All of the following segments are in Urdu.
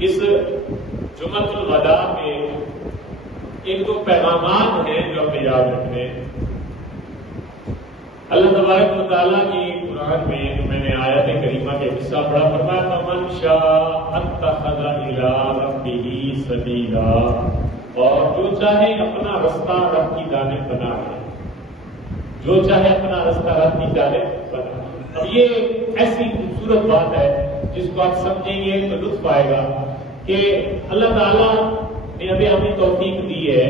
اس جمعۃ الوداع میں ایک دو پیغامات ہیں جو ہمیں یاد رکھنے ہیں۔ اللہ تبارک و تعالیٰ کی قرآن میں جو میں نے آیت کریمہ کے حصہ پڑھا، فرمایا فمن شاء اتخذ الی ربہ سبیلا، اور جو چاہے اپنا رستہ رب کی جانب بنا لے، جو چاہے اپنا رستہ رب کی جانب بنا لے۔ اب یہ ایسی خوبصورت بات ہے جس کو آپ سمجھیں گے تو لطف آئے گا کہ اللہ تعالیٰ نے ابھی ہمیں توفیق دی ہے،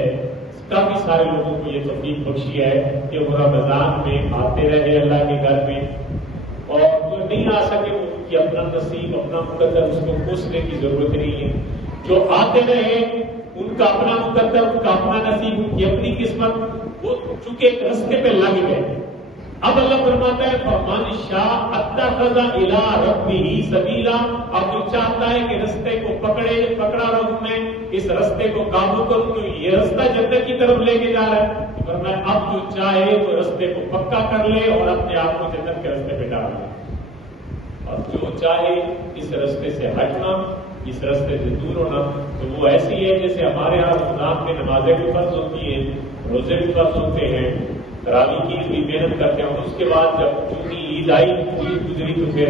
کافی سارے لوگوں کو یہ توفیق بخشی ہے کہ وہ رمضان میں آتے رہے اللہ کے گھر میں، اور جو نہیں آ سکے ان کی اپنا نصیب اپنا مقدر، اس کو کوسنے کی ضرورت نہیں ہے۔ جو آتے رہے ان کا اپنا مقدر، ان کا اپنا نصیب، ان کی اپنی قسمت، وہ چونکہ ایک رستے پہ لگ گئے۔ اب اللہ فرماتا ہے فمن شاء اتخذ الی ربہ سبیلا، اب جو چاہتا ہے کہ رستے کو پکڑا رہوں میں، اس رستے کو قابو کروں، تو یہ رستہ جنت کی طرف لے کے جا رہا ہے، تو فرمایا اب جو چاہے تو رستے کو پکا کر لے اور اپنے آپ کو جنت کے رستے پہ ڈال لے، اور جو چاہے اس رستے سے ہٹنا، اس رستے سے دور ہونا، تو وہ ایسی ہے جیسے ہمارے یہاں رمضان میں نمازیں بھی فرض ہوتی ہیں، روزے بھی فرض ہوتے ہیں، تراویح کی بھی محنت کرتے ہیں، اور اس کے بعد جب چونکہ عید آئی عید گزری تو پھر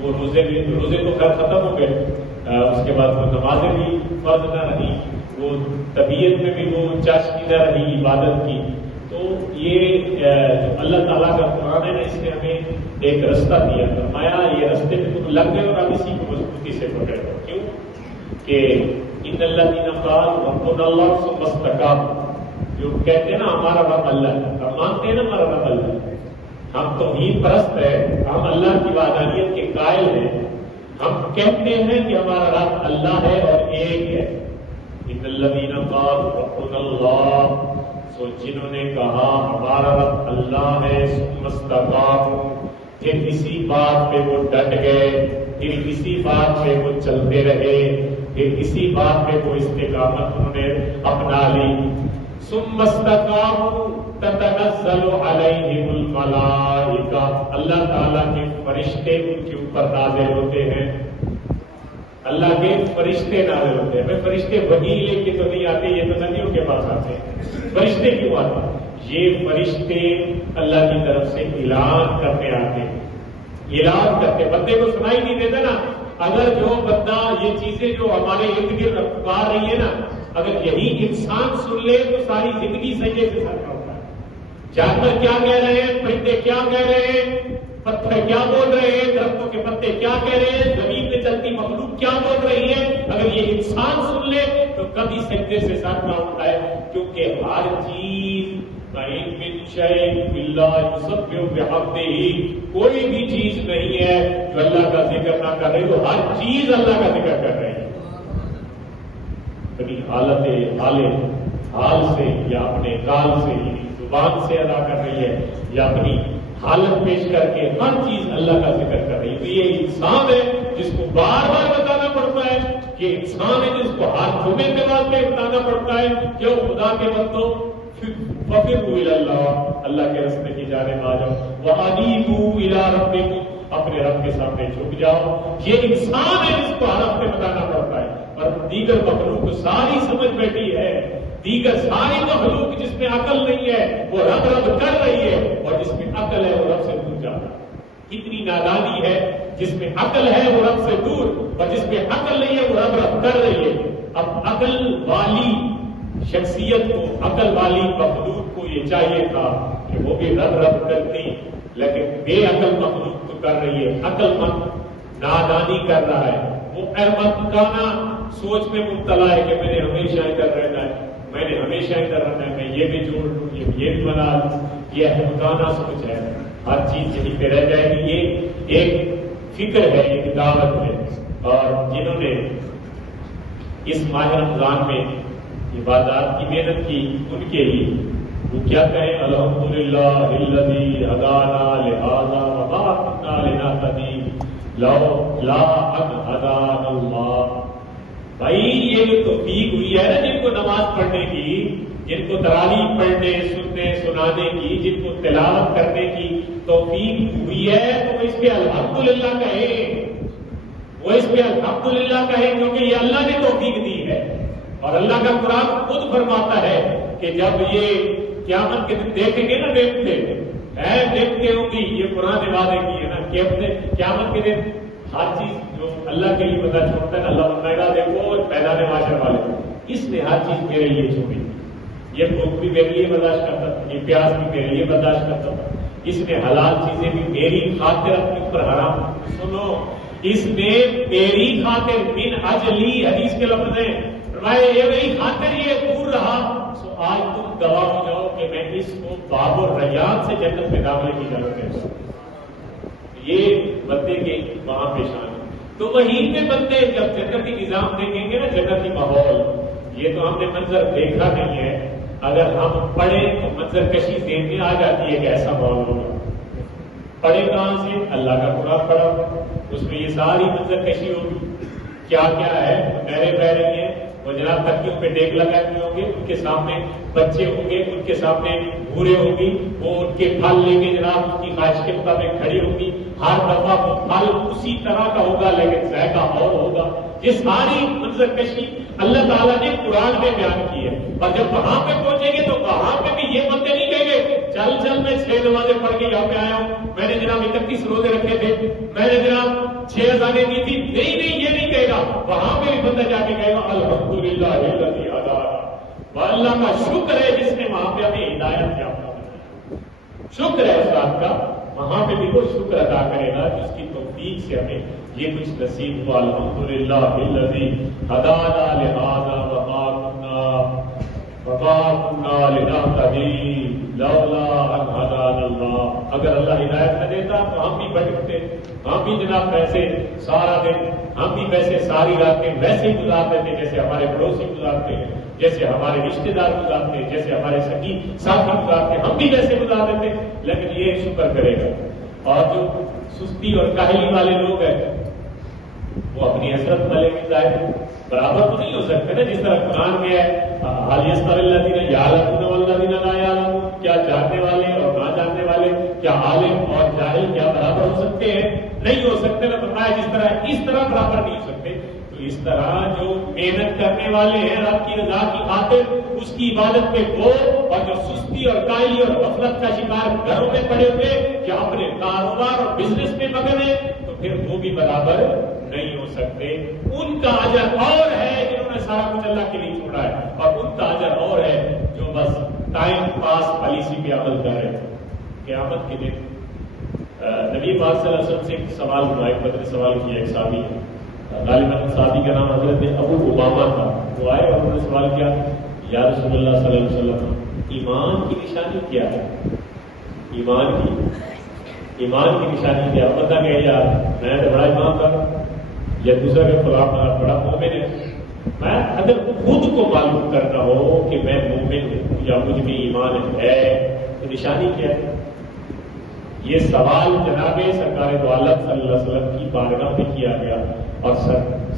وہ روزے تو خیر ختم ہو گئے، اس کے بعد وہ نمازیں بھی فرض نہ رہی، وہ طبیعت میں بھی وہ چاشنی نہ رہی عبادت کی۔ تو یہ جو اللہ تعالیٰ کا قرآن ہے نا، اس نے ہمیں ایک رستہ دیا، فرمایا یہ رستے میں تم لگ گئے اور اب اسی کو مضبوطی سے پکڑ لو۔ کیوں کہ ان الذین قالوا ربنا اللہ ثم استقاموا، جو کہتے ہیں نا ہمارا رب اللہ ہے، ہم مانتے ہیں نا ہمارا رب اللہ ہے، ہم توحید پرست ہے، ہم اللہ کی وحدانیت کے قائل ہیں، ہم کہتے ہیں کہ ہمارا رب اللہ ہے اور ایک ہے۔ ان الذین قالوا ربنا اللہ، سو جنہوں نے کہا ہمارا رب اللہ ہے، ثم استقاموا، پھر کسی بات پہ وہ ڈٹ گئے، پھر کسی بات پہ وہ چلتے رہے، پھر کسی بات پہ وہ استقامت انہوں نے اپنا لی۔ ثم استقاموا تتنزل علیہم الملائکہ، اللہ تعالیٰ کے فرشتے ان کے اوپر نازل ہوتے ہیں، اللہ کے فرشتے نازل ہوتے ہیں۔ میں فرشتے وحی لے کے تو نہیں آتے، یہ تو نبیوں کے پاس آتے ہیں، فرشتے کیوں آتے ہیں؟ یہ فرشتے اللہ کی طرف سے اعلان کرنے آتے ہیں، اعلان کرتے، بندے کو سنائی نہیں دیتا نا، اگر جو بندہ یہ چیزیں جو ہمارے ارد گرد پکار رہی ہے نا، اگر یہی انسان سن لے تو ساری زندگی سجدے سے سر کا ہوتا ہے۔ جانور کیا کہہ رہے ہیں، پرندے کیا کہہ رہے ہیں، پتھر کیا بول رہے ہیں، درختوں کے پتے کیا کہہ رہے ہیں، زمین میں چلتی مخلوق کیا بول رہی ہے، اگر یہ انسان سن لے تو کبھی سجدے سے سر نہ اٹھتا ہے، کیونکہ ہر چیز وَإِن مِّن شَيْءٍ إِلَّا يُسَبِّحُ بِحَمْدِهِ، کوئی بھی چیز نہیں ہے جو اللہ کا ذکر نہ کر رہی، تو ہر چیز اللہ کا ذکر کر رہی ہے، اپنی حال سے یا اپنے قال سے، زبان سے ادا کر رہی ہے، یا اپنی حالت پیش کر کے ہر چیز اللہ کا ذکر کر رہی ہے۔ تو یہ انسان ہے جس کو بار بار بتانا پڑتا ہے، یہ انسان ہے جس کو ہر جمعے کے بعد میں بتانا پڑتا ہے کہ وہ خدا کے بندوں فَفِرُّوا إِلَى اللَّهِ، اللہ کے رستے کی جانب آ جاؤ، وَأَنِيبُوا إِلَىٰ رَبِّكُمْ، اپنے رب کے سامنے جھک جاؤ۔ یہ انسان ہے جس کو ہر ہفتے بتانا پڑتا ہے، اور دیگر مخلوق ساری سمجھ بیٹھی ہے، دیگر ساری مخلوق جس میں عقل نہیں ہے وہ رب رب کر رہی ہے، اور جس میں عقل ہے وہ رب سے دور جا رہا ہے۔ اتنی نادانی ہے، جس میں عقل ہے وہ رب سے دور، اور جس میں عقل نہیں ہے وہ رب رب کر رہی ہے۔ اب عقل والی شخصیت کو، عقل والی مخلوق کو یہ چاہیے تھا کہ وہ بھی رب رب کرتی، لیکن بے عقل مخلوق تو کر رہی ہے، عقل مند نادانی کر رہا ہے، وہ احمقانہ سوچ میں مبتلا ہے کہ میں نے ہمیشہ ادھر رہنا ہے، میں نے ہمیشہ ادھر رہنا ہے، میں یہ بھی جوڑ لوں، یہ بھی بنا لوں، یہ احمقانہ سوچ ہے، ہر چیز یہیں پہ رہ جائے گی۔ یہ ایک فکر ہے، ایک دعوت ہے، اور جنہوں نے اس ماہ رمضان میں عبادات کی محنت کی ان کے لیے وہ کیا کہیں، الحمدللہ الذی ہدانا لہذا وما کنا لنہتدی لولا ان ہدانا اللہ۔ بھائی یہ جو توفیق ہوئی ہے نا، جن کو نماز پڑھنے کی، جن کو تراویح پڑھنے سننے سنانے کی، جن کو تلاوت کرنے کی توفیق ہوئی ہے، تو اس پہ الحمدللہ کہیں، وہ اس پہ الحمدللہ کہے کیونکہ یہ اللہ نے توفیق دی ہے. اور اللہ کا قرآن خود فرماتا ہے کہ جب یہ قیامت کے دن دیکھیں گے نا دیکھتے ہوں گی، یہ قرآن نے وعدے کی ہے نا کہ اپنے قیامت کے دن ہر چیز جو اللہ کے لیے بندہ چھوڑتا ہے نا، اللہ فرمائے گا دیکھو میدان معاشر والے اس نے ہر چیز میرے لیے چھوڑی، یہ بھوک بھی میرے لیے برداشت کرتا تھا، یہ پیاس بھی میرے لیے برداشت کرتا تھا، اس نے حلال چیزیں بھی میری خاطر اپنے اوپر حرام. سنو، اس نے میری خاطر من اجلی، حدیث کے لفظ ہیں، فرمایا یہ میری خاطر یہ دور رہا، سو آج تم گواہ ہو جاؤ کہ میں اس کو باب الریان سے جنت میں داخلے کی اجازت دیتا ہوں. یہ بندے کے وہاں پیشان ہے. تو وہیں پہ بندے جب جنتی نظام دیکھیں گے نا، جنتی ماحول، یہ تو ہم نے منظر دیکھا نہیں ہے، اگر ہم پڑھیں تو منظر کشی ذہن میں آ جاتی ہے کہ ایسا ماحول ہوگا. پڑھے کہاں سے؟ اللہ کا قرآن پڑھا، اس میں یہ ساری منظر کشی ہوگی. کیا کیا ہے؟ میرے پیرے ہیں وہ جناب تکیوں پہ ڈیک لگائے ہوئے ہوں گے، ان کے سامنے بچے ہوں گے، ان کے سامنے بھورے ہوں گی، وہ ان کے پھل لے کے جناب اس کی خواہش کے مطابق کھڑی ہوں گی. ہر دفعہ وہ پھل اسی طرح کا ہوگا لیکن ذائقہ اور ہوگا. یہ ساری منظر کشی اللہ تعالیٰ نے قرآن میں بیان کی ہے. اور جب وہاں پہ پہنچیں گے تو وہاں پہ بھی یہ بندے نہیں کہیں گے چل میں 6 نمازیں پڑھ کے یہاں پہ آیا ہوں، میں نے جناب 31 روزے رکھے تھے، میں نے جناب 6 اذانیں دی تھی. نہیں یہ نہیں کہے گا. وہاں پہ بھی بندہ جا کے کہے گا الحمدللہ الذی ہدانا، اللہ کا شکر ہے جس نے وہاں پہ ہمیں ہدایت کیا. شکر ہے اس بات کا، وہاں پہ بھی وہ شکر ادا کرے گا جس کی توفیق سے ہمیں یہ کچھ نصیب ہوا. الحمدللہ الذی ہدانا لہذا وما كنا لنهتدي لولا ان هدانا اللہ. اگر اللہ ہدایت نہ دیتا تو ہم بھی بھٹکتے، ہم بھی جناب ویسے سارا دن، ہم بھی ویسے ساری راتیں ویسے ہی گزار دیتے جیسے ہمارے پڑوسی گزارتے ہیں، جیسے ہمارے رشتے دار گزارتے ہیں، جیسے ہمارے سگی ساتھی گزارتے ہیں، ہم بھی ویسے گزار دیتے. لیکن یہ شکر کرے گا. اور جو سستی اور کاہلی والے لوگ ہیں وہ اپنی حسرت والے کی ظاہر برابر تو نہیں ہو سکتے نا. جس طرح قرآن میں ہے حال يستوي الذين يعلمون والذين لا يعلمون، کیا جاننے والے اور نہ جاننے والے، کیا عالم اور جاہل کیا برابر ہو سکتے ہیں؟ نہیں ہو سکتے. نہ فرمایا اس طرح برابر نہیں ہو سکتے. تو اس طرح جو محنت کرنے والے ہیں رب کی رضا کی خاطر اس کی عبادت میں وہ، اور جو سستی اور کاہلی اور غفلت کا شکار گھروں میں پڑے ہوئے کہ اپنے کاروبار اور بزنس میں مگن ہیں، تو پھر وہ بھی برابر نہیں ہو سکتے. ان کا اجر اور ہے جنہوں نے سارا کچھ اللہ کے لیے چھوڑا ہے، اور ان کا اجر اور ہے جو بس ٹائم پاس پالیسی پہ عمل کر رہے ہیں. قیامت کے دن نبی پاک صلی اللہ علیہ وسلم سے ایک سوال ہوا، ایک بدر سوال کیا. ایک صحابی، غالباً صحابی کا نام حضرت ابو امامہ تھا. وہ آئے اور انہوں نے سوال کیا، یا رسول اللہ صلی اللہ علیہ وسلم ایمان کی نشانی کیا ہے؟ ایمان کی نشانی کیا؟ بندہ کہ یار میں تو بڑا ایماندار، یا دوسرا کہ فلاں بڑا مومن ہے. میں اگر خود کو معلوم کرنا ہو کہ میں مومن ہوں یا مجھ میں ایمان ہے تو نشانی کیا ہے؟ یہ سوال جناب سرکار دو عالم صلی اللہ علیہ وسلم کی بارگاہ میں کیا گیا. اور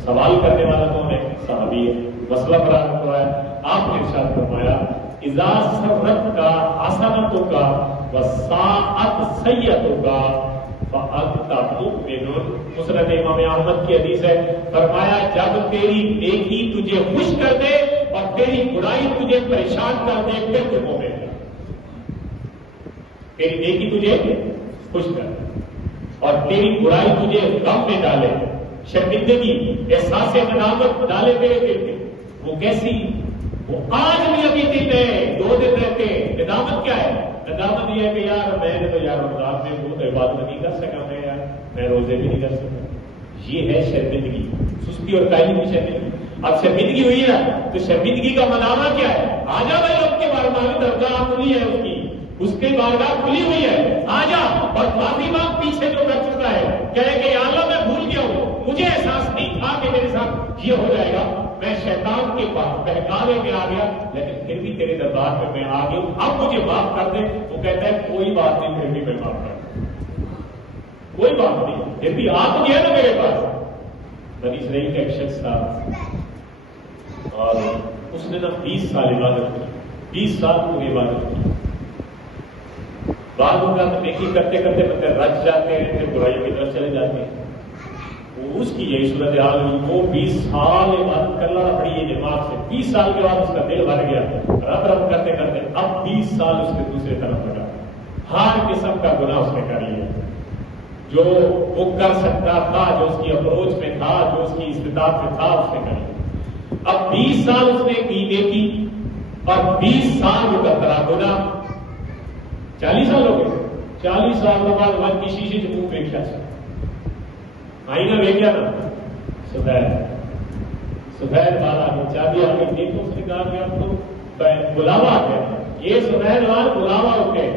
سوال کرنے والا کون ہے؟ صحابی ہے. مسئلہ بڑا ہوا ہے. آپ نے ارشاد فرمایا اذا سرت کا حسنتوں کا وساعت سیئتوں کا فانت مؤمن. مسند امام احمد کی حدیث ہے. فرمایا جب تیری نیکی تجھے خوش کر دے اور تیری برائی تجھے پریشان کر دے پھر تو مومن ہے. تیری نیکی تجھے خوش کر دے اور تیری برائی تجھے غم میں ڈالے، شرمندگی، احساس ندامت ڈالے تیرے دل میں. وہ کیسی؟ وہ آج بھی ابھی دن ہے، 2 دن رہتے. ندامت کیا ہے؟ ندامت یہ ہے کہ یار میں نے تو یار رمضان میں وہ عبادت نہیں کر سکا، میں روزے بھی نہیں کر سکتا. یہ ہے شرمندگی، سستی اور کاہلی کی شرمندگی. اب شرمندگی ہوئی ہے تو شرمندگی کا منانا کیا ہے؟ آ جا بھائی، اب کے بارگاہ میں درگاہ کھلی ہے، اس کی بارگاہ کھلی ہوئی ہے، آ جا. اور معافی مانگ پیچھے جو کر چکا ہے، کہے کہ یا اللہ میں بھول گیا ہوں، مجھے احساس نہیں تھا کہ میرے ساتھ یہ ہو جائے گا، میں شیطان کے بہکاوے میں آ گیا، لیکن پھر بھی تیرے دربار میں آ گیا ہوں، اب مجھے معاف کر دے. وہ کہتا ہے کوئی بات نہیں، پھر بھی میں معاف کر دوں، کوئی بات نہیں، پھر بھی آ تو گیا نا میرے پاس. بنی اسرائیل کا ایک شخص تھا اور اس نے نا 20 سال عبادت کی، 20 سال پوری عبادت کی. بعض اوقات نیکی کرتے کرتے بندے رچ جاتے ہیں، پھر برائیوں کی طرف چلے جاتے ہیں. اس کی یہی صورتحال ہوئی. وہ 20 سال عبادت کر رہا بڑی یہ دماغ سے. 20 سال کے بعد اس کا دل بھر گیا, رب رب کرتے کرتے اب 20 سال اس کے دوسرے طرف لگا. ہر قسم کا گناہ اس نے کر لیا, جو وہ کر سکتا تھا, جو اس کی اپروچ میں تھا, جو اس کی استطاعت میں تھا, اس نے کر لیا. اب 20 سال اس نے کی نیکی اور 20 سال وہ کرتا رہا گناہ. 40 سال ہو گئے. 40 سال کے بعد من کی شیشے سے منہ دیکھا, آئینہ دیکھا نا, سفید والا چابی آ گئی. دیکھو اس نے کہا کہ آپ کو بلاوا آ گیا, یہ سفید وال بلاوا ہو گئے.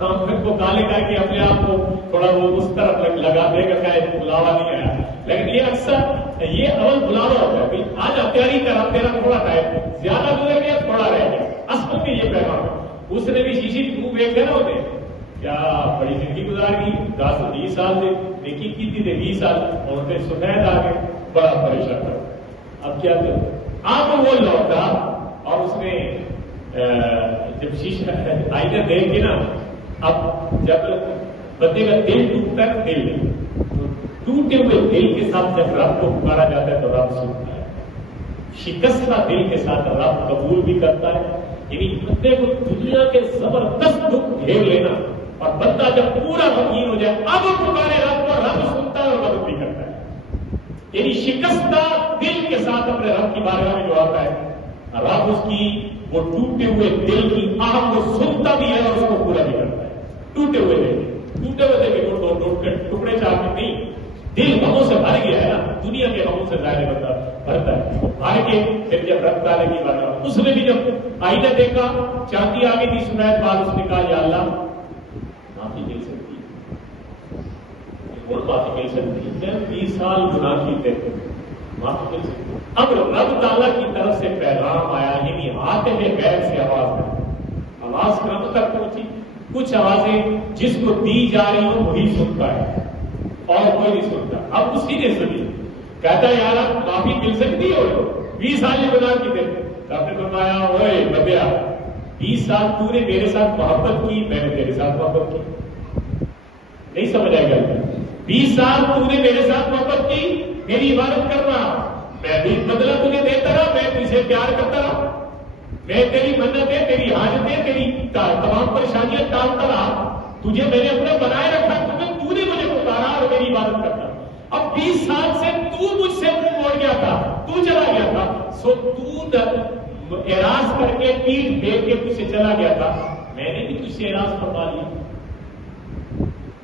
ہم کو کالے کر کے اپنے آپ کو تھوڑا وہ اس طرف لگا دے گا کہ بلاوا نہیں آیا, لیکن یہ اکثر یہ اول بلاوا ہوتا ہے. آج آپ تیاری کر, آپ تیرا تھوڑا ٹائم زیادہ گزر گیا, تھوڑا رہ گیا. اصل میں یہ پیغام ہے. اس نے بھی شیشی منہ دیکھ گیا نا, ہوتے کیا بڑی زندگی گزار گئی, 10-20 سال سے نیکی کی تھی, 20 سال اور سفید آ گئے, بڑا پریشان کر. اب کیا کریں؟ آپ وہ لوٹا اور اس نے جب شیشہ آئینہ دیکھ کے نا, اب جب بندے کا دل ٹوٹتا ہے, دل ٹوٹے ہوئے دل کے ساتھ جب رب کو پکارا جاتا ہے تو رب سنتا ہے. شکستہ دل کے ساتھ رب قبول بھی کرتا ہے. یعنی بندے کو دنیا کے زبردست دکھ گھیر لینا اور بندہ جب پورا غمگین ہو جائے اب وہ پکارے رب کو, رب سنتا ہے اور مدد بھی کرتا ہے. یعنی شکستہ دل کے ساتھ اپنے رب کی بارگاہ میں جو آتا ہے, رب اس کی وہ ٹوٹے ہوئے دل کی آہ کو سنتا بھی ہے اور اس کو پورا بھی کرتا ہے. ٹوٹے ہوئے دل کے ٹکڑے چاہ کے نہیں, دل غموں سے بھر گیا ہے نا, دنیا کے غموں سے ظاہر بھرتا ہے. بھر کے پھر جب رب تعالیٰ کی بارگاہ, اس نے بھی جب آئینہ دیکھا, چاندی آ گئی تھی سفید بال, اس نے کہا یا اللہ معافی مل سکتی ہے, معافی مل سکتی ہے. 20 سال گناہ کیتے معافی مل سکتی ہے. اب رب تعالیٰ کی طرف سے پیغام آیا, یعنی آتے میں غیر سے آواز ہے. آواز کہاں تک پہنچی؟ کچھ آوازیں جس کو دی جا رہی ہوں وہی سنتا ہے اور کوئی نہیں سنتا. اب اسی نے سنی, کہتا ہے یار معافی مل سکتی ہے, 20 سال یہ گناہ کیتے. آپ نے فرمایا اوئے بدیا, 20 سال تو نے میرے ساتھ محبت کی, میں نے تیرے ساتھ محبت کی. نہیں سمجھ آئے گا. 20 سال تو نے میرے ساتھ محبت کی, میری عبادت کرنا, میں بھی بدلہ تجھے دیتا رہا, میں تجھے پیار کرتا رہا, میں تیری منتیں, تیری حاجتیں, تیری تمام پریشانیاں ٹالتا رہا, تجھے میں نے اپنا بنائے رکھا, تو نے مجھے پکارا اور میری عبادت کرتا. اب 20 سال سے تو مجھ سے منہ موڑ گیا تھا, تو چلا گیا تھا, سو تو اعراض کر کے پیٹ پھیر کے تجھ سے چلا گیا تھا, میں نے بھی تجھ سے اعراض فرما لیا.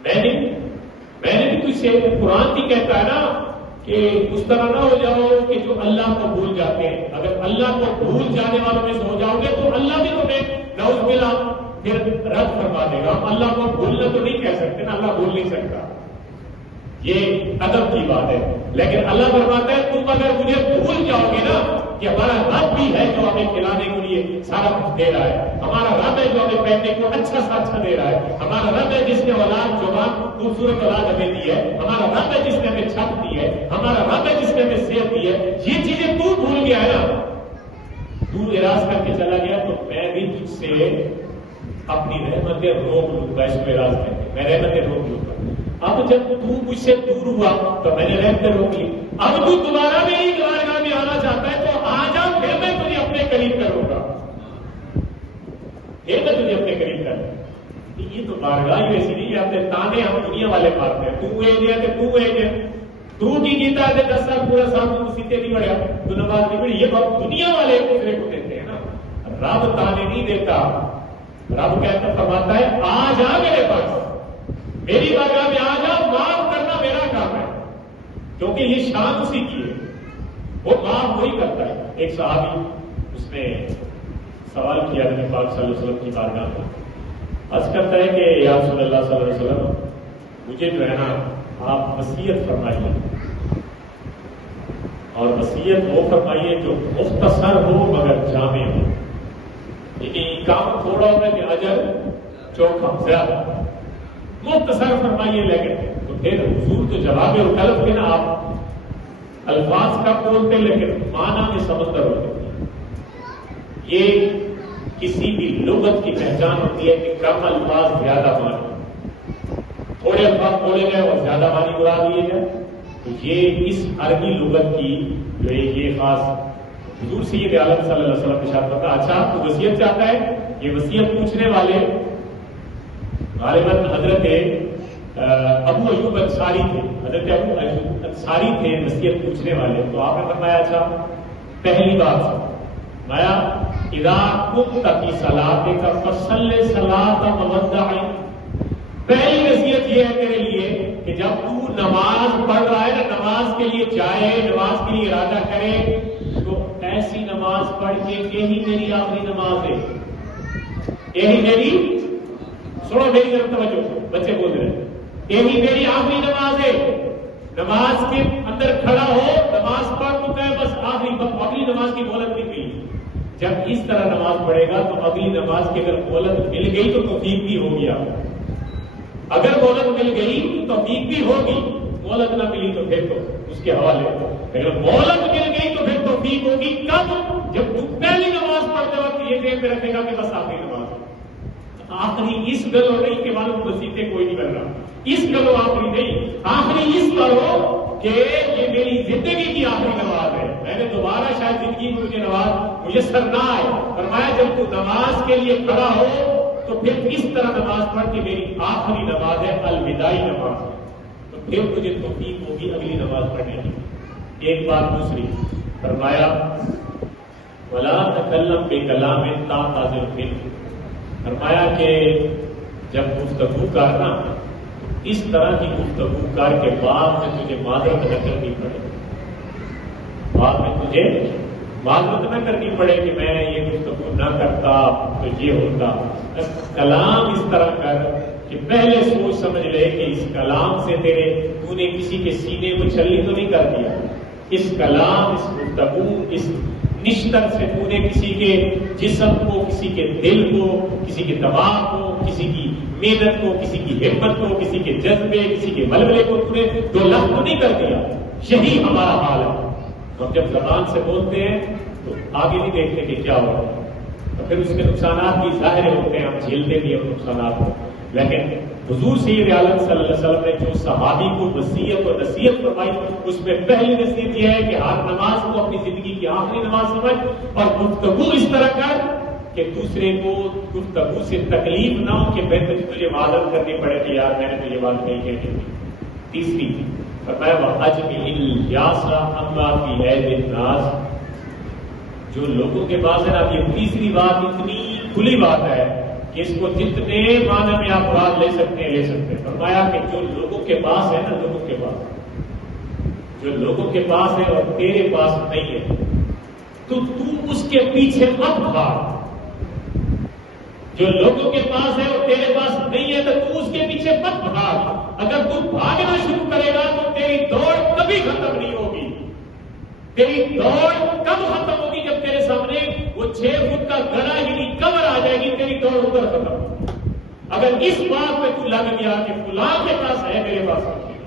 میں نے بھی تجھ سے, قرآن بھی کہتا ہے نا کہ اس طرح نہ ہو جاؤ کہ جو اللہ کو بھول جاتے ہیں. اگر اللہ کو بھول جانے والوں میں سے ہو جاؤ گے تو اللہ بھی تمہیں نعوذ باللہ پھر رد فرما دے گا. اللہ کو بھولنا تو نہیں کہہ سکتے نا, اللہ بھول نہیں سکتا, یہ ادب کی بات ہے. لیکن اللہ فرماتا ہے تم اگر مجھے بھول جاؤ گے نا کہ ہمارا رب بھی ہے جو ہمیں کھلانے کے لیے سارا کچھ دے رہا ہے, ہمارا رب ہے جو ہمیں پہننے کو اچھا سا اچھا دے رہا ہے, ہمارا رب ہے جس نے اولاد جوان خوبصورت اولاد ہمیں دی ہے, ہمارا رب ہے جس نے ہمیں چھت دی ہے, ہمارا رب ہے جس نے ہمیں صحت دی ہے, یہ چیزیں تو بھول گیا ہے نا, تو اعراض کر کے چلا گیا, تو میں بھی تجھ سے اپنی رحمتیں روک لوں گا. اس کو اعراض کر کے میں رحمتیں روک لوں گا. اب جب تو مجھ سے دور ہوا تو میں نے رحمتیں روک لی. اب تو دوبارہ میری بارگاہ میں آنا چاہتا ہے تو آ جا, پھر میں تجھے اپنے قریب کروں گا, پھر میں تجھے اپنے قریب کروں گا. یہ تو بارگاہ ہی ایسی نہیں ہے. اپنے تانے ہم دنیا والے مارتے ہیں, تو کی جیتا ہے 10 سال پورا سال تو سیتے نہیں بڑھیا, تو نماز نہیں پڑھی. یہ بات دنیا والے ایک دوسرے کو دیتے ہیں نا, رب تانے نہیں دیتا. رب کہتا فرماتا ہے آ جا میرے پاس, میری بارگاہ میں آ جا, معاف کرنا میرا کام ہے, کیونکہ یہ شان اسی کی ہے, وہ معاف وہی کرتا ہے. ایک صحابی اس نے سوال کیا نبی پاک صلی اللہ علیہ وسلم کی بارگاہ میں, عرض کرتا ہے کہ یا رسول اللہ صلی اللہ علیہ وسلم مجھے جو ہے نا آپ وصیت فرمائیے, اور وصیت وہ فرمائیے جو مختصر ہو مگر جامع ہو. یعنی کام تھوڑا ہوگا کہ اجر چوکھا زیادہ, مختصر فرمائیے. لیکن تو پھر حضور تو جواب طلب کے نا, آپ الفاظ کم بولتے لیکن معنی میں سمندر ہوتے. یہ کسی بھی لغت کی پہچان ہوتی ہے کہ کم الفاظ زیادہ معنی, تھوڑے الفاظ بولے گئے اور زیادہ معنی بڑھا دیے جائے. یہ اس عربی لغت کی جو ہے یہ خاص حضور سید عالم صلی اللہ علیہ وسلم نے ارشاد فرمایا اچھا تو وصیت چاہتا ہے. یہ وصیت پوچھنے والے غالباً حضرت ابو ایوب انصاری تھے. حضرت ابو ایوب انصاری تھے وصیت پوچھنے والے. تو آپ نے فرمایا اچھا پہلی بات فرمایا اذا كنت في صلاتك فصل صلاة مودع. پہلی نصیحت یہ ہے تیرے لیے کہ جب تو نماز پڑھ رہا ہے نا, نماز کے لیے جائے, نماز کے لیے ارادہ کرے, تو ایسی نماز پڑھ کے یہی میری آخری نماز ہے, یہی میری, سنو میری طرف توجہ, بچے بول رہے ہیں, یہی میری آخری نماز ہے. نماز کے اندر کھڑا ہو, نماز پڑھ چکا ہے, بس اگلی نماز کی مہلت نہیں ملی. جب اس طرح نماز پڑھے گا تو اگلی نماز کی اگر مہلت مل گئی تو توفیق بھی ہو گیا, اگر مہلت مل گئی تو توفیق بھی ہوگی, مہلت نہ ملی تو پھر تو اس کے حوالے. اگر مہلت مل گئی تو پھر توفیق ہوگی کب, جب تو پہلی نماز پڑھتے وقت یہ ذہن میں رکھے گا کہ بس آخری نماز ہے. آخری اس گلو نہیں کہ معلوم مسیحیں کوئی نہیں بن رہا, اس گلو آخری نہیں, آخری اس کرو کہ یہ میری زندگی کی آخری نماز ہے, میں نے دوبارہ شاید زندگی میں مجھے نماز میسر نہ آئے. فرمایا جب تو نماز کے لیے کھڑا ہو تو پھر اس طرح نماز پڑھ کے میری آخری نماز ہے, الوداعی نماز ہے, تو پھر مجھے توفیق ہوگی اگلی نماز پڑھنے کی. ایک بات دوسری فرمایا ولا تکلم بکلام تعتذر منه. فرمایا کہ جب گفتگو کرنا اس طرح کی گفتگو کر کے بعد میں تجھے معذرت نہ کرنی پڑے, بعد میں تجھے معذرت نہ کرنی پڑے کہ میں یہ گفتگو نہ کرتا تو یہ ہوتا. کلام اس طرح کر کہ پہلے سوچ سمجھ لے کہ اس کلام سے تو نے کسی کے سینے کو چھلنی تو نہیں کر دیا. اس کلام, اس گفتگو, اس نشتر سے تو نے کسی کے جسم کو, کسی کے دل کو, کسی کے دماغ کو, کسی کی محنت کو, کسی کی ہمت کو, کسی کے جذبے, کسی کے ملبلے کو تو نے دو لفظ تو نہیں کر دیا. یہی ہمارا حال ہے. ہم جب زبان سے بولتے ہیں تو آگے نہیں دیکھتے کہ کیا ہو رہا ہے, تو پھر اس کے نقصانات بھی ظاہر ہوتے ہیں, ہم جھیلتے بھی ہیں نقصانات کو. لیکن حضور سید عالم صلی اللہ علیہ وسلم نے جو صحابی کو وصیت اور نصیحت فرمائی, اس میں پہلی نصیحت یہ ہے کہ ہر نماز کو اپنی زندگی کی آخری نماز سمجھ اور گفتگو اس طرح کر کہ دوسرے کو گفتگو سے تکلیف نہ ہو کہ بہتر تجھے معذرت کرنی پڑے کہ یار میں نے تو یہ بات نہیں کہی تھی. تیسری فرمایا وَأَجْمِعِ الْيَاسَ عَمَّا فِي أَيْدِي النَّاسِ. جو لوگوں کے پاس ہے نا, یہ تیسری بات اتنی کھلی بات ہے کہ اس کو جتنے معنی میں آپ بات لے سکتے ہیں لے سکتے ہیں. فرمایا کہ جو لوگوں کے پاس ہے نا, لوگوں کے پاس, جو لوگوں کے پاس ہے اور تیرے پاس نہیں ہے, تو اس کے پیچھے مت بھاگ. جو لوگوں کے پاس ہے اور تیرے پاس نہیں ہے تو اس کے پیچھے مت بھاگ. اگر تو بھاگنا شروع کرے گا تو تیری دوڑ کبھی ختم نہیں ہوگی. تیری دوڑ کب ختم ہوگی جب تیرے سامنے وہ 6 فٹ کا گڑا یعنی کور آ جائے گی, تیری دوڑ ادھر ختم. اگر اس بات میں تو لگ گیا کہ فلاں کے پاس ہے میرے پاس نہیں,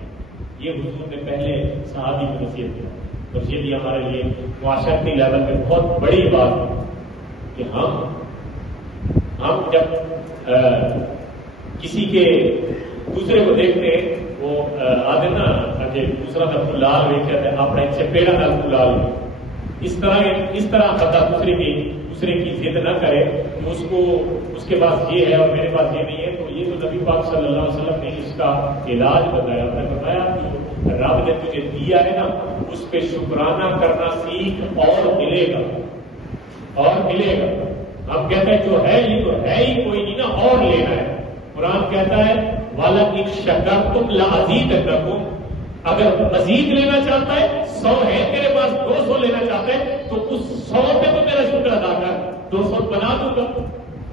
یہ حضور نے پہلے صحابی کو نصیحت دیا. اور یہ بھی ہمارے لیے معاشرتی لیول پہ بہت بڑی بات ہے کہ ہم جب کسی کے دوسرے کو دیکھتے ہیں, وہ آدھے نا کہ دوسرا کا لال ویکھتے ہیں اپنے چپیڑا نال لال, اس طرح بندہ دوسرے کی ضد نہ کرے تو اس کے پاس یہ ہے اور میرے پاس یہ نہیں ہے. تو یہ تو نبی پاک صلی اللہ علیہ وسلم نے اس کا علاج بتایا. آپ نے بتایا کہ رب نے تجھے دیا ہے نا, اس پہ شکرانہ کرنا سیکھ اور ملے گا, اور ملے گا. ہم کہتے ہیں جو ہے یہ تو ہے ہی کوئی نہیں نا, اور لینا ہے. قرآن کہتا ہے وَلَئِن شَكَرْتُمْ لَأَزِيدَنَّكُمْ. اگر مزید لینا چاہتا ہے, 100 ہے تیرے پاس, 200 لینا چاہتا ہے تو اس 100 پہ تو میرا شکر ادا کر, 200 بنا دوں گا.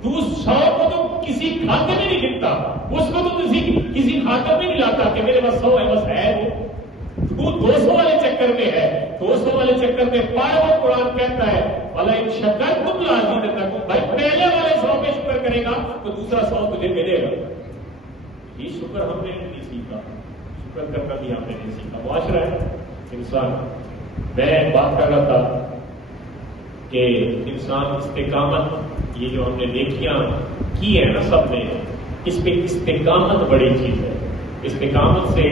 تو اس 100 کو تو کسی کھاتے میں نہیں گنتا, اس کو تو کسی کھاتے میں نہیں لاتا کہ میرے پاس 100 ہے, بس ہے وہ 200 والے چکر میں ہے. 200 والے چکر میں پائے وہ قرآن کہتا ہے وَلَئِن شَكَرْتُمْ لَأَزِيدَنَّكُمْ. بھائی پہلے والے 100 پہ شکر کرے گا تو دوسرا 100 تجھے ملے گا. یہ شکر ہم نے نہیں سیکھا, شکر کرنا بھی ہم نے نہیں سیکھا. معاشرہ ہے انسان. میں بات کر رہا تھا کہ انسان استقامت, یہ جو ہم نے نیکیاں کی ہے نا سب نے, اس پہ استقامت بڑی چیز ہے. استقامت سے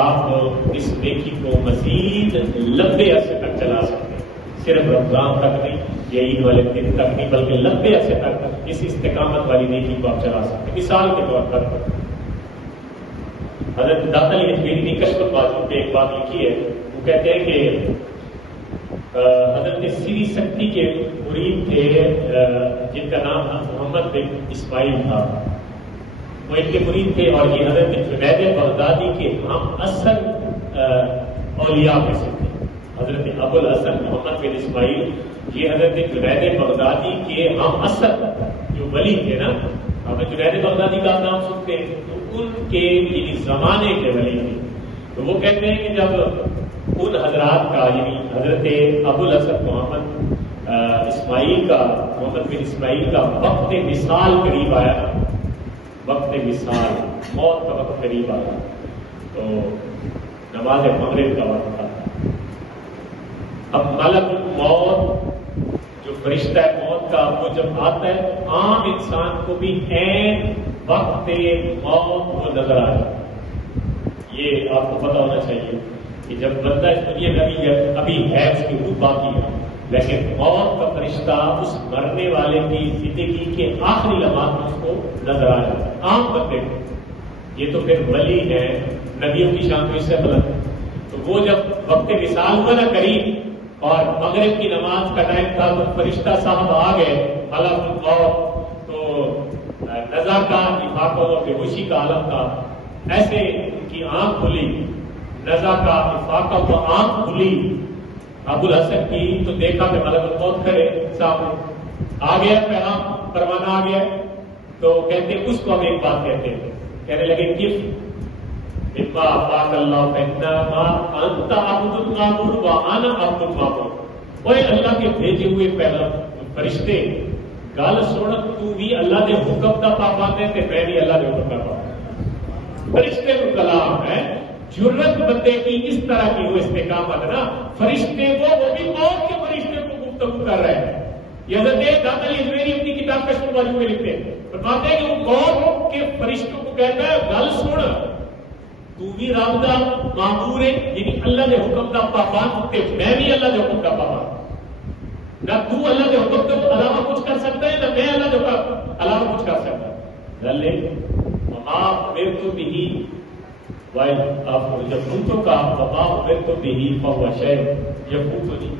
آپ اس نیکی کو مزید لمبے عرصے تک چلا سکتے ہیں، صرف رمضان تک نہیں یا عید والے دن تک نہیں، بلکہ لمبے عرصے تک اس استقامت والی نیکی کو آپ چلا سکتے ہیں۔ مثال کے طور پر حضرت داتا علی حجویری نے کشف الباطن پہ ایک بات لکھی ہے، وہ کہتے ہیں کہ حضرت سری سکتی کے مرید تھے جن کا نام محمد بن اسماعیل تھا، وہ ان کے مرید تھے، اور یہ حضرت جنید بغدادی کے ہم اثر اولیاء میں سے تھے۔ حضرت ابو الحسن محمد بن اسماعیل یہ حضرت جنید بغدادی کے ہم اثر جو ولی تھے نا، ہمیں جنید بغدادی کا نام سنتے ہیں، تو ان کے یعنی زمانے کے ولی تھے۔ تو وہ کہتے ہیں کہ جب ان حضرات کا یعنی حضرت ابو الحسن اسماعیل کا محمد بن اسماعیل کا وقت وصال قریب آیا، وقت وصال موت کا وقت قریب آیا، تو نماز مغرب کا وقت تھا۔ اب ملک الموت جو فرشتہ موت کا وہ جب آتا ہے تو عام انسان کو بھی عین وقت موت وہ نظر آ جائے۔ یہ آپ کو پتا ہونا چاہیے کہ جب بندہ اس دنیا میں ابھی ہے، اس کی روح باقی ہے، لیکن موت کا فرشتہ اس مرنے والے کی زندگی کے آخری لمحات میں اس کو نظر آ جاتا ہے عام بندے کو۔ یہ تو پھر ولی ہے، نبیوں کی شان تو اس سے بلند ہے۔ تو وہ جب وقت وصال ہوا نا قریب اور مغرب کی نماز کا ٹائم تھا تو فرشتہ صاحب آ گئے ملک الموت، تو نزا کا افاقہ اور بے ہوشی کا عالم تھا، ایسے ان کی آنکھ کھلی، نزا کا افاقہ کو آنکھ کھلی ابو الحسن کی، تو دیکھا کہ ملک الموت کھڑے سامنے، آ گیا پیغام پروانہ آ گیا۔ تو کہتے اس کو ہم ایک بات کہتے ہیں، کہنے لگے کف اما افاق اللہ فانما انت عبد المامور وانا عبد المامور۔ اوے اللہ کے بھیجے ہوئے فرشتے گل سن، تو بھی اللہ کے حکم کا پابند ہے تے میں بھی اللہ کے حکم کا پابند۔ فرشتے کو کلام ہے، جرت بندے کی اس طرح کی وہ استقامت نا، فرشتے وہ بھی موت کے فرشتے کو گفتگو کر رہے ہیں۔ یہ حضرت داتا علی حجویری اپنی کتاب کشف الباطن میں لکھتے ہیں، فرماتے ہیں کہ وہ موت کے فرشتوں کو کہتا ہے گل سن، تو بھی رب دا مامور ہے، یعنی اللہ کے حکم کا پابند تے میں بھی اللہ کے حکم کا پابند۔ نہ تو اللہ کے حکم کے علاوہ کچھ کر سکتا ہے، نہ میں اللہ کے حکم علاوہ کچھ کر سکتا ہوں۔ گل ہے وما امرت به جب تو کا وما امرت به فهو شيء يفوتني،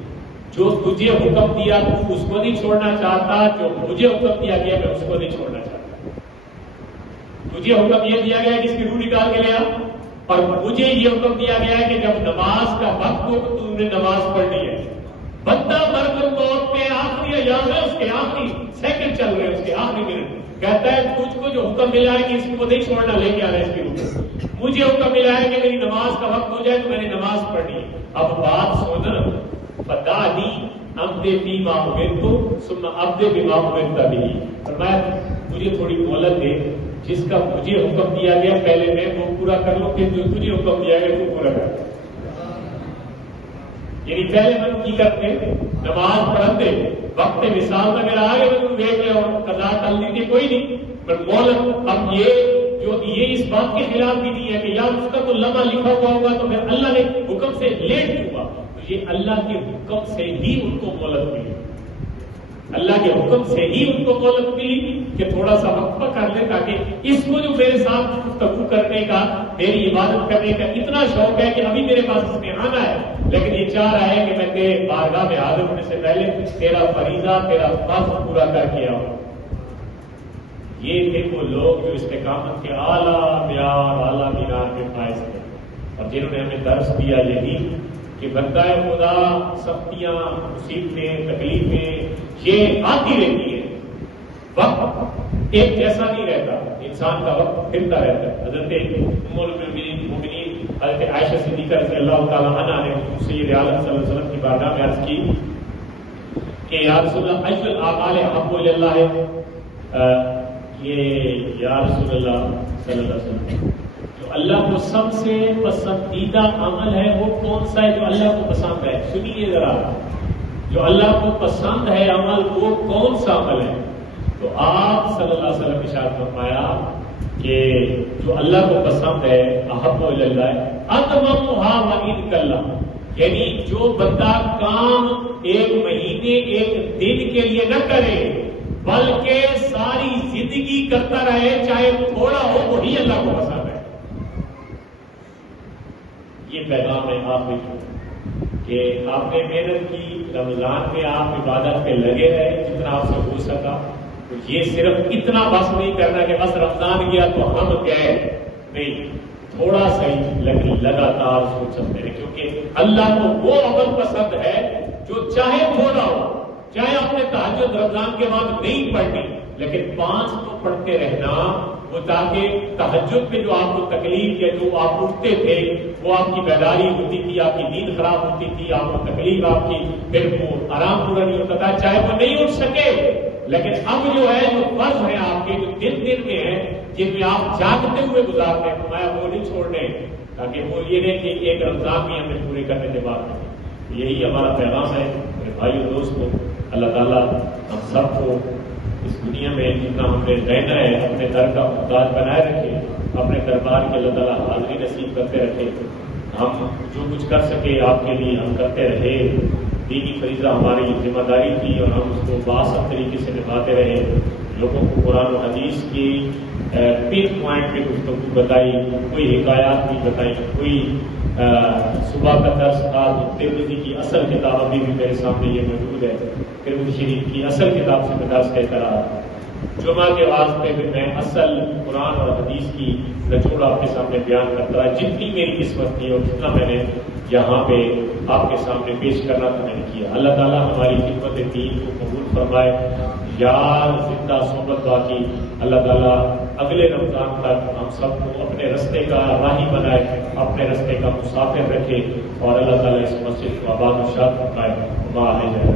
جو تجھے حکم دیا تو اس کو نہیں چھوڑنا چاہتا، جو مجھے حکم دیا گیا میں اس کو نہیں چھوڑنا چاہتا۔ تجھے حکم یہ دیا گیا ہے کہ اس کی روح نکال کے لے آ، اور مجھے یہ حکم دیا گیا ہے کہ جب نماز کا وقت ہو تو تم نے نماز پڑھنی ہے۔ بندہ مرد الموت پہ آخری ایام ہے، اس کے آخری سیکنڈ چل رہے ہیں، اس کے آخری منٹ، کہتا ہے تجھ کو جو حکم ملا ہے کہ اس کو نہیں چھوڑنا، لے کے آنا اس کی روح۔ مجھے حکم ملا ہے کہ میری نماز کا وقت ہو جائے تو میں نے نماز پڑھنی ہے۔ اب بات سن، فدانی امدے فیما امرت ثم ابدے بما امرت به، فرمایا مجھے تھوڑی مہلت دے، جس کا مجھے حکم دیا گیا پہلے میں وہ پورا کر لوں، پھر جو تجھے حکم دیا گیا تو پورا کر۔ یعنی پہلے میں کی کرتے نماز پڑھتے، وقت وصال میں میرا آگے میں تم دیکھ لے اور قضا کر لیجیے کوئی نہیں، پر مہلت اب یہ اس بات کے خلاف بھی نہیں ہے کہ یار اس کا تو لمحہ لکھا ہوا ہوگا تو پھر اللہ نے حکم سے لیٹ ہوا، تو یہ اللہ کے حکم سے ہی ان کو مہلت ملی، اللہ کے حکم سے ہی ان کو مہلت ملی کہ تھوڑا سا وقفہ کر لے، تاکہ اس کو جو میرے ساتھ گفتگو کرنے کا، میری عبادت کرنے کا اتنا شوق ہے کہ ابھی میرے پاس اس میں آنا ہے، لیکن یہ چاہ رہا ہے کہ میں تیرے بارگاہ میں حاضر ہونے سے پہلے تیرا فریضہ، تیرا فرض پورا کر کے آؤں۔ یہ تھے وہ لوگ جو استقامت کے اعلیٰ معیار، اعلیٰ مینار کے فائز تھے، اور جنہوں نے ہمیں درس دیا یہی کہ بندہ خدا سختیاں، مصیبتیں، تکلیفیں یہ آتی رہتی ہیں، وقت ایک جیسا نہیں رہتا، انسان کا وقت پھرتا رہتا ہے۔ حضرت ام المؤمنین حضرت عائشہ صدیقہ رضی اللہ تعالیٰ عنہا نے سید عالم صلی اللہ علیہ وسلم کی بارگاہ میں عرض کی کہ یا رسول اللہ ای الاعمال احب الی اللہ، یہ یا رسول اللہ صلی اللہ علیہ وسلم جو اللہ کو سب سے پسندیدہ عمل ہے وہ کون سا ہے جو اللہ کو پسند ہے؟ سنیے ذرا، جو اللہ کو پسند ہے عمل وہ کون سا عمل ہے؟ تو آپ صلی اللہ علیہ وسلم ارشاد فرمایا کہ جو اللہ کو پسند ہے احب اللہ اتممھا وان کلا، یعنی جو بندہ کام ایک مہینے ایک دن کے لیے نہ کرے بلکہ ساری زندگی کرتا رہے چاہے تھوڑا ہو، وہی اللہ کو پسند ہے۔ یہ پیغام ہے آپ میں کہ آپ نے محنت کی، رمضان میں آپ عبادت پہ لگے رہے جتنا آپ سے ہو سکا، تو یہ صرف اتنا بس نہیں کرنا کہ بس رمضان گیا تو ہم گئے، نہیں، تھوڑا سا ہی لگاتار سوچتے رہے، کیونکہ اللہ کو وہ عمل پسند ہے جو چاہے تھوڑا ہو، چاہے اپنے تہجد رمضان کے بعد نہیں پڑھنی لیکن 5 تو پڑھتے رہنا، وہ تاکہ تہجد میں جو آپ کو تکلیف یا جو آپ اٹھتے تھے وہ آپ کی بیداری ہوتی تھی، آپ کی نیند خراب ہوتی تھی، آپ کو تکلیف آپ کی پھر وہ آرام پورا نہیں ہوتا تھا، چاہے وہ نہیں اٹھ سکے، لیکن اب جو ہے جو فرض ہے آپ کے جو دن میں ہے جن میں آپ جاگتے ہوئے گزارتے ہیں، فرمایا وہ نہیں چھوڑنے، تاکہ وہ یہ نہیں کہ ایک رمضان بھی ہمیں پورے کرنے کے بعد۔ یہی ہمارا پیغام ہے میرے بھائیو دوستوں، اللہ تعالیٰ ہم سب کو اس دنیا میں جتنا ہم نے رہنا ہے اپنے در کا محتاج بنائے رکھے، اپنے دربار کے اللہ تعالیٰ حاضری نصیب کرتے رکھے، ہم جو کچھ کر سکے آپ کے لیے ہم کرتے رہے، دینی فریضہ ہماری ذمہ داری تھی اور ہم اس کو بآسر طریقے سے نبھاتے رہے، لوگوں کو قرآن و حدیث کی پن پوائنٹ پہ گفتگو بتائی، کوئی حکایات بھی بتائی، کوئی صبح کا درس تھا تو ترمذی کی اصل کتاب ابھی بھی میرے سامنے یہ موجود ہے، ترمذی شریف کی اصل کتاب سے میں درس کہتا رہا، جمعہ کے واسطے بھی میں اصل قرآن اور حدیث کی نچوڑ آپ کے سامنے بیان کرتا رہا، جتنی میری قسمت تھی اور جتنا میں نے یہاں پہ آپ کے سامنے پیش کرنا تھا میں نے کیا۔ اللہ تعالیٰ ہماری خدمت دین کو قبول فرمائے، یار زندہ صحبت باقی، اللہ تعالیٰ اگلے رمضان تک ہم سب کو اپنے رستے کا راہی بنائے، اپنے رستے کا مسافر رکھے، اور اللہ تعالیٰ اس مسجد کو آباد و شاد فرمائے۔